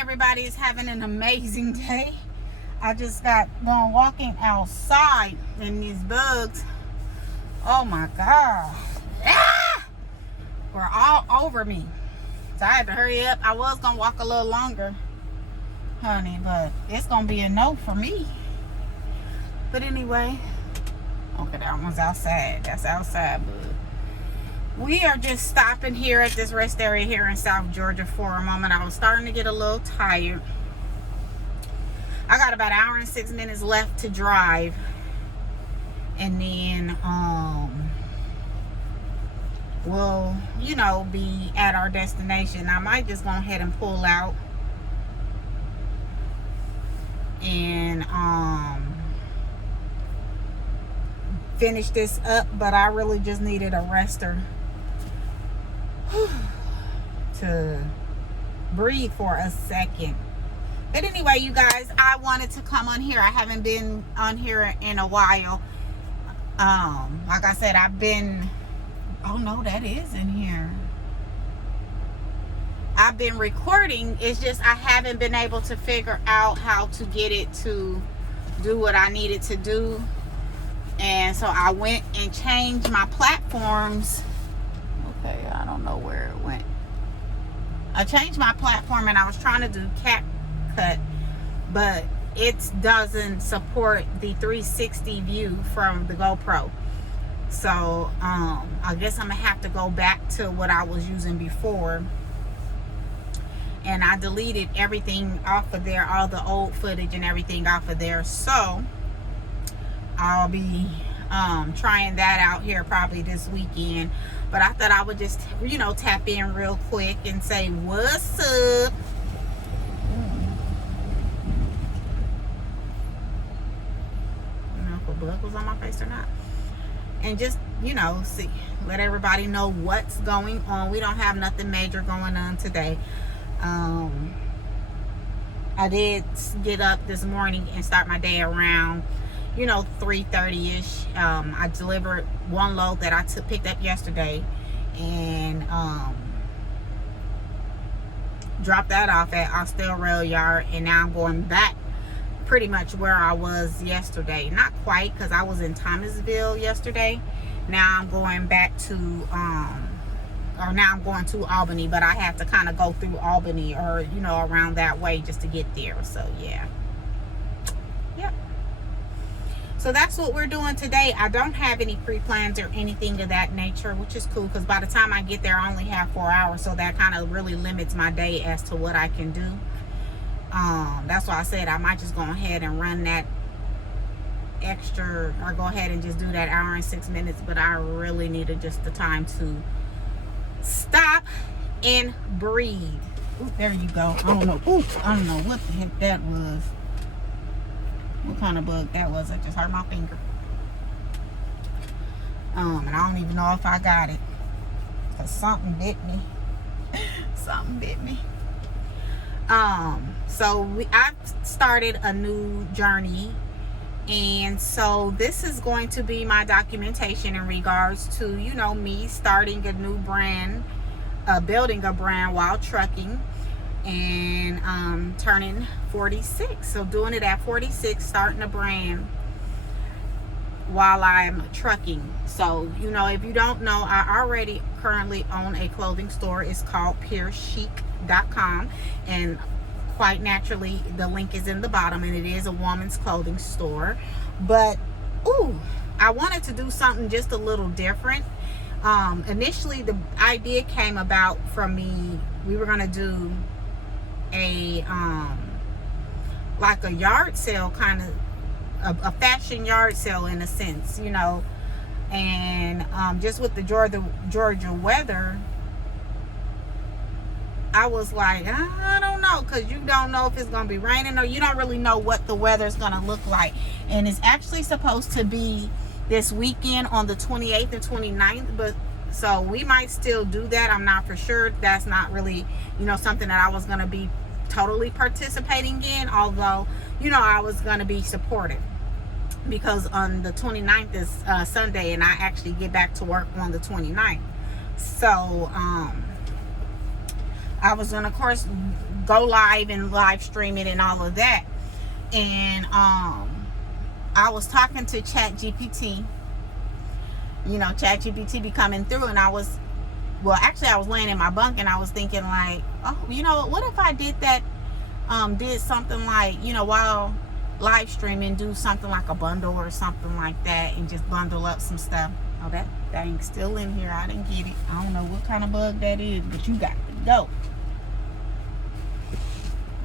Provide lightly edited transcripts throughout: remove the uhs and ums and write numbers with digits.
everybody is having an amazing day. I just got done walking outside and these bugs, oh my God, were all over me. So I had to hurry up. I was gonna walk a little longer, honey, but it's gonna be a no for me. But anyway, okay, that one's outside. That's outside, bud. We are just stopping here at this rest area here in South Georgia for a moment. I was starting to get a little tired. I got about an hour and 6 minutes left to drive. And then we'll, you know, be at our destination. I might just go ahead and pull out and finish this up, but I really just needed a rester to breathe for a second. But anyway, you guys, I wanted to come on here. I haven't been on here in a while. Like I said, I've been, oh no, that is in here. I've been recording. It's just I haven't been able to figure out how to get it to do what I needed to do. And so I went and changed my platforms. Okay, I don't know where it went. I changed my platform and I was trying to do CapCut, but it doesn't support the 360 view from the GoPro. So I guess I'm gonna have to go back to what I was using before. And I deleted everything off of there, all the old footage and everything off of there. So I'll be trying that out here probably this weekend. But I thought I would just, you know, tap in real quick and say, what's up? I don't know if a bug was on my face or not. And just, you know, see, let everybody know what's going on. We don't have nothing major going on today. I did get up this morning and start my day around, you know, 3:30ish. I delivered one load that I picked up yesterday and dropped that off at Austell Rail Yard, and now I'm going back pretty much where I was yesterday. Not quite, because I was in Thomasville yesterday. Now I'm going back to now I'm going to Albany, but I have to kind of go through Albany, or, you know, around that way just to get there. So yeah. Yep. So that's what we're doing today. I don't have any pre-plans or anything of that nature, which is cool, because by the time I get there, I only have 4 hours. So that kind of really limits my day as to what I can do. That's why I said I might just go ahead and run that extra, or go ahead and just do that hour and 6 minutes. But I really needed just the time to stop and breathe. Ooh, there you go. I don't know. Ooh, I don't know what the heck that was. What kind of bug that was. I just hurt my finger. And I don't even know if I got it, because something bit me. Something bit me. So I've started a new journey, and so this is going to be my documentation in regards to, you know, me starting a new brand, building a brand while trucking, and turning 46. So doing it at 46, starting a brand while I'm trucking. So, you know, if you don't know, I already currently own a clothing store. It's called purechic.com, and quite naturally the link is in the bottom, and it is a woman's clothing store. But I wanted to do something just a little different. Initially the idea came about from me. We were gonna do a like a yard sale, kind of a fashion yard sale in a sense, you know. And just with the Georgia weather, I was like, I don't know, because you don't know if it's going to be raining, or you don't really know what the weather's going to look like. And it's actually supposed to be this weekend on the 28th and 29th, but so we might still do that. I'm not for sure. That's not really, you know, something that I was going to be totally participating in, although, you know, I was going to be supportive, because on the 29th is Sunday, and I actually get back to work on the 29th. So I was going to, of course, go live and live stream it and all of that. And I was talking to ChatGPT. You know, ChatGPT be coming through, and I was laying in my bunk, and I was thinking like, oh, you know, what if I did that, did something like, you know, while live streaming, do something like a bundle or something like that, and just bundle up some stuff. Oh, that thing's still in here. I didn't get it. I don't know what kind of bug that is, but you got to go.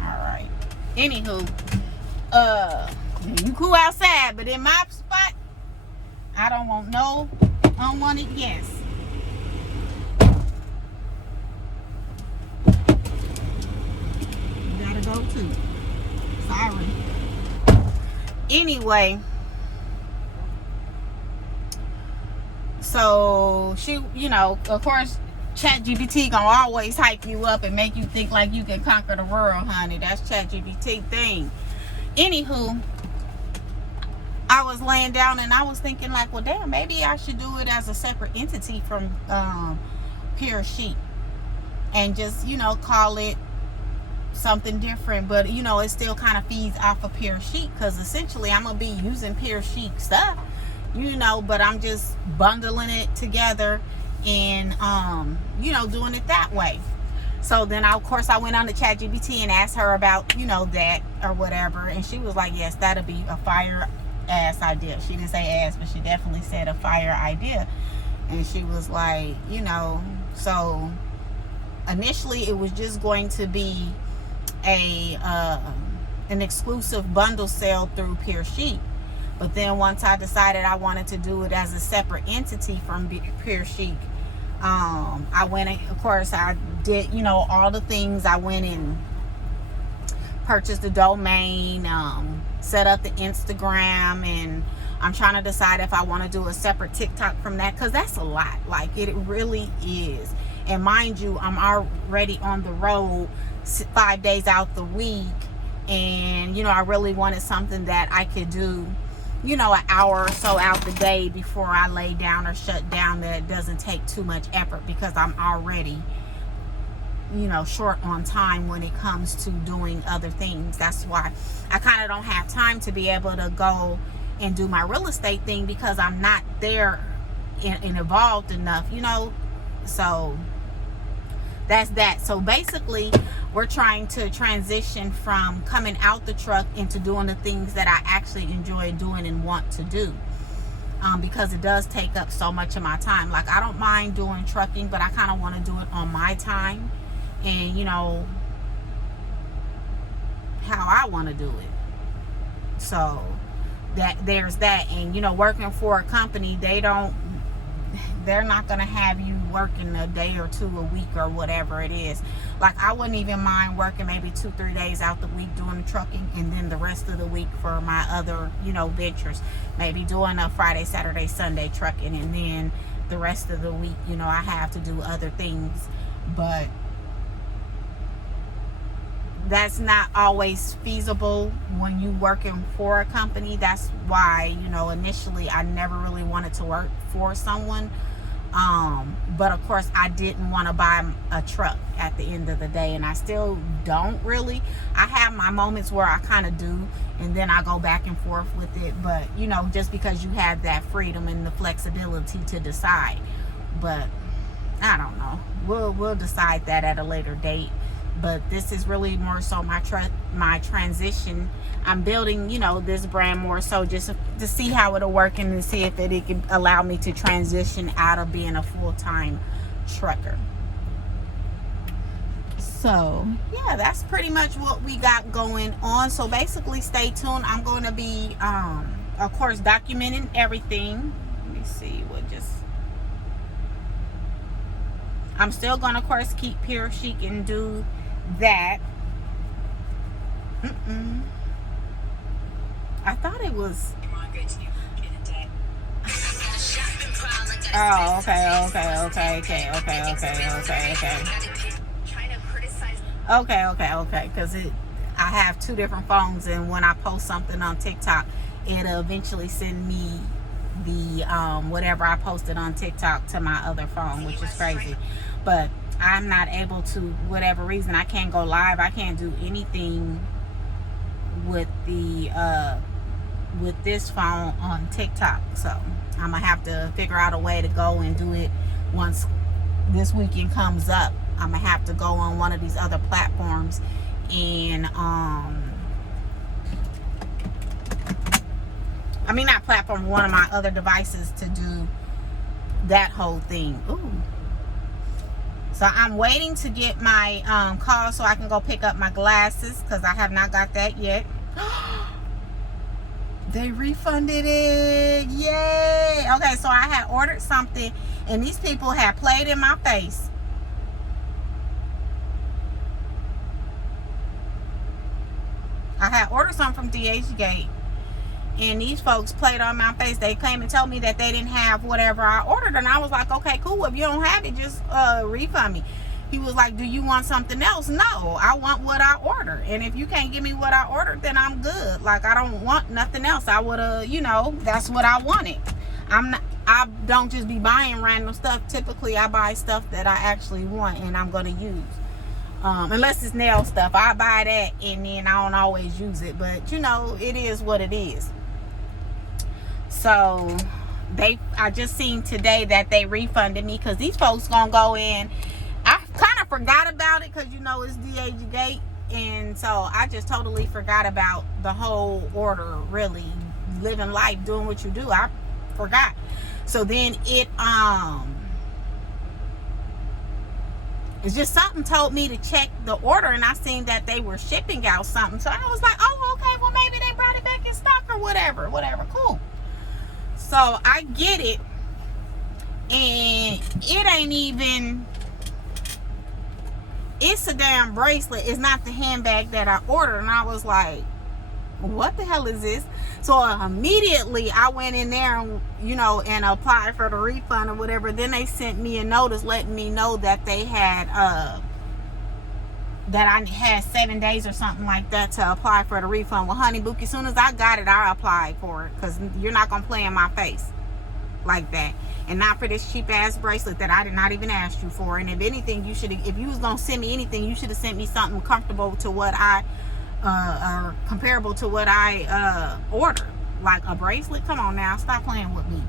All right. Anywho, you cool outside, but in my spot, I don't want no unwanted guests. You gotta go too. Sorry. Anyway, so she, you know, of course, ChatGPT gonna always hype you up and make you think like you can conquer the world, honey. That's ChatGPT thing. Anywho, I was laying down and I was thinking like, well, damn, maybe I should do it as a separate entity from Pure Chic, and just, you know, call it something different, but you know, it still kind of feeds off of Pure Chic, because essentially I'm gonna be using Pure Chic stuff, you know, but I'm just bundling it together and you know, doing it that way. So then of course I went on to ChatGPT and asked her about, you know, that or whatever, and she was like, yes, that'll be a fire ass idea. She didn't say ass, but she definitely said a fire idea. And she was like, you know, so initially it was just going to be an exclusive bundle sale through Pure Chic, but then once I decided I wanted to do it as a separate entity from Pure Chic, I went, of course I did, you know, all the things. I went and purchased the domain, set up the Instagram, and I'm trying to decide if I want to do a separate TikTok from that, because that's a lot. Like, it really is. And mind you, I'm already on the road 5 days out the week, and you know, I really wanted something that I could do, you know, an hour or so out the day before I lay down or shut down, that doesn't take too much effort, because I'm already, you know, short on time when it comes to doing other things. That's why I kind of don't have time to be able to go and do my real estate thing, because I'm not there and involved enough, you know. So that's that. So basically, we're trying to transition from coming out the truck into doing the things that I actually enjoy doing and want to do, because it does take up so much of my time. Like, I don't mind doing trucking, but I kind of want to do it on my time, and you know, how I want to do it. So that there's that. And you know, working for a company, they're not going to have you working a day or two a week or whatever it is. Like, I wouldn't even mind working maybe 2-3 days out the week doing trucking, and then the rest of the week for my other, you know, ventures. Maybe doing a Friday, Saturday, Sunday trucking, and then the rest of the week, you know, I have to do other things. But that's not always feasible when you working for a company. That's why, you know, initially I never really wanted to work for someone. But of course I didn't want to buy a truck at the end of the day, and I still don't really. I have my moments where I kind of do, and then I go back and forth with it. But you know, just because you have that freedom and the flexibility to decide. But I don't know, we'll decide that at a later date. But this is really more so my transition. I'm building, you know, this brand more so just to see how it'll work, and to see if it can allow me to transition out of being a full-time trucker. So yeah, that's pretty much what we got going on. So basically, stay tuned. I'm going to be of course documenting everything. Let me see what just I'm still going to, of course, keep Pure Chic and do that. I thought it was. Oh, okay. Because I have 2 different phones, and when I post something on TikTok, it'll eventually send me the whatever I posted on TikTok to my other phone, which is crazy. But I'm not able to, whatever reason, I can't go live. I can't do anything with the with this phone on TikTok. So I'm gonna have to figure out a way to go and do it once this weekend comes up. I'm gonna have to go on one of these other platforms and I mean, not platform, one of my other devices to do that whole thing. Ooh. So I'm waiting to get my call so I can go pick up my glasses, because I have not got that yet. They refunded it. Yay. Okay, so I had ordered something and these people had played in my face. I had ordered something from DHgate and these folks played on my face. They came and told me that they didn't have whatever I ordered, and I was like, okay, cool, if you don't have it, just refund me. He was like, do you want something else? No, I want what I ordered, and if you can't give me what I ordered, then I'm good. Like, I don't want nothing else. I would have, you know, that's what I wanted. I don't just be buying random stuff. Typically I buy stuff that I actually want and I'm gonna use. Unless it's nail stuff, I buy that and then I don't always use it, but you know, it is what it is. So I just seen today that they refunded me, because these folks gonna go in. I kind of forgot about it because, you know, it's DHgate, and so I just totally forgot about the whole order. Really living life, doing what you do, I forgot. So then it's just something told me to check the order, and I seen that they were shipping out something, so I was like, oh, okay, well maybe they brought it back in stock or whatever, cool. So I get it, and it ain't even, it's a damn bracelet. It's not the handbag that I ordered. And I was like, what the hell is this? So immediately I went in there and, you know, and applied for the refund or whatever. Then they sent me a notice letting me know that they had that I had 7 days or something like that to apply for the refund. Well, honey, Bookie, as soon as I got it, I applied for it, because you're not gonna play in my face like that, and not for this cheap ass bracelet that I did not even ask you for. And if anything, you should, if you was gonna send me anything, you should have sent me something comfortable to what I or comparable to what I ordered, like a bracelet. Come on now, stop playing with me.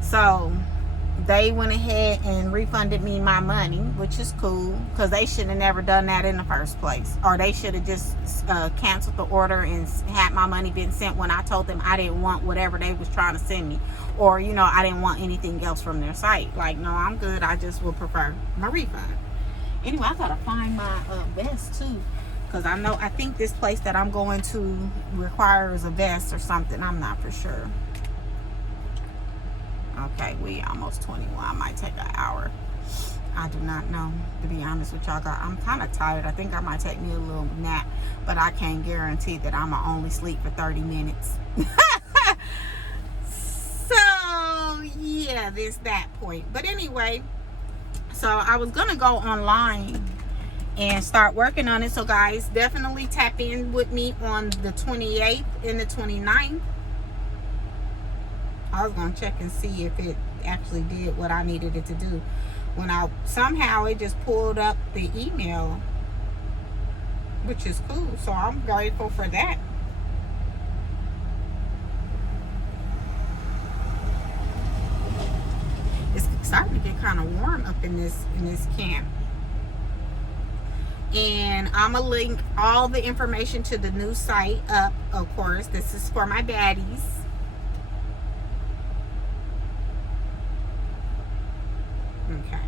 So they went ahead and refunded me my money, which is cool, because they should have never done that in the first place, or they should have just canceled the order and had my money been sent when I told them I didn't want whatever they was trying to send me, or, you know, I didn't want anything else from their site. Like, no, I'm good, I just would prefer my refund. Anyway, I gotta find my vest too, because I think this place that I'm going to requires a vest or something. I'm not for sure. Okay, we almost 21. I might take an hour. I do not know, to be honest with y'all. I'm kind of tired. I think I might take me a little nap, but I can't guarantee that I'm gonna only sleep for 30 minutes. So yeah, there's that point. But anyway, so I was gonna go online and start working on it. So guys, definitely tap in with me on the 28th and the 29th. I was gonna check and see if it actually did what I needed it to do. When somehow it just pulled up the email, which is cool. So I'm grateful for that. It's starting to get kind of warm up in this camp. And I'm gonna link all the information to the new site up, of course. This is for my baddies. Okay.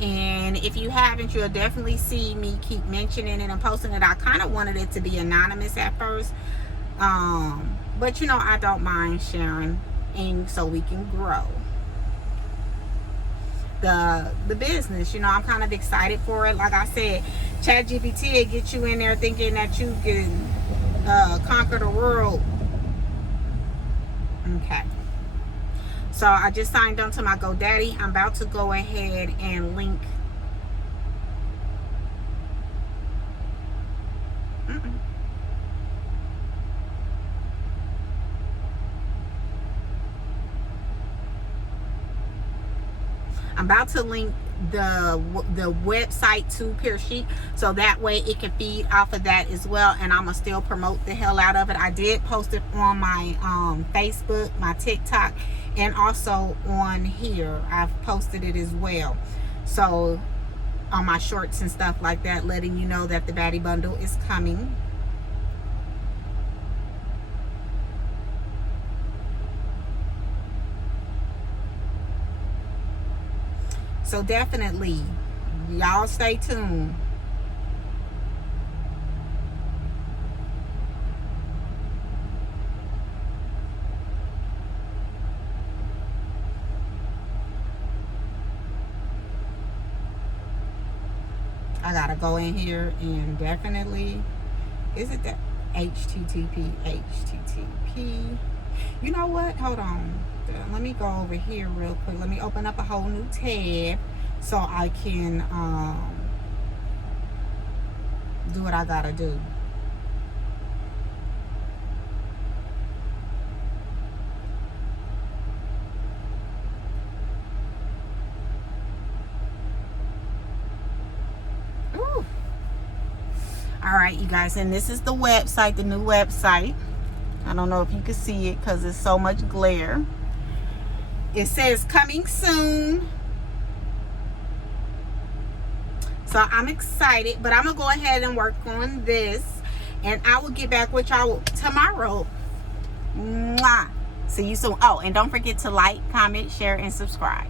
And if you haven't, you'll definitely see me keep mentioning it and posting it. I kind of wanted it to be anonymous at first, but you know, I don't mind sharing, and so we can grow the business. You know, I'm kind of excited for it. Like I said, ChatGPT will get you in there thinking that you can conquer the world. Okay. So I just signed on to my GoDaddy. I'm about to go ahead and link. I'm about to link the website to Pure Chic, so that way it can feed off of that as well, and I'm gonna still promote the hell out of it. I did post it on my Facebook, my TikTok, and also on here I've posted it as well, so on my shorts and stuff like that, letting you know that the baddie bundle is coming. So definitely, y'all stay tuned. I gotta go in here and definitely, is it that HTTP? You know what? Hold on. Let me go over here real quick. Let me open up a whole new tab so I can do what I gotta do. Ooh. All right, you guys, and this is the website, the new website. I don't know if you can see it because there's so much glare. It says coming soon. So I'm excited, but I'm gonna go ahead and work on this, and I will get back with y'all tomorrow. Mwah. See you soon. Oh, and don't forget to like, comment, share, and subscribe.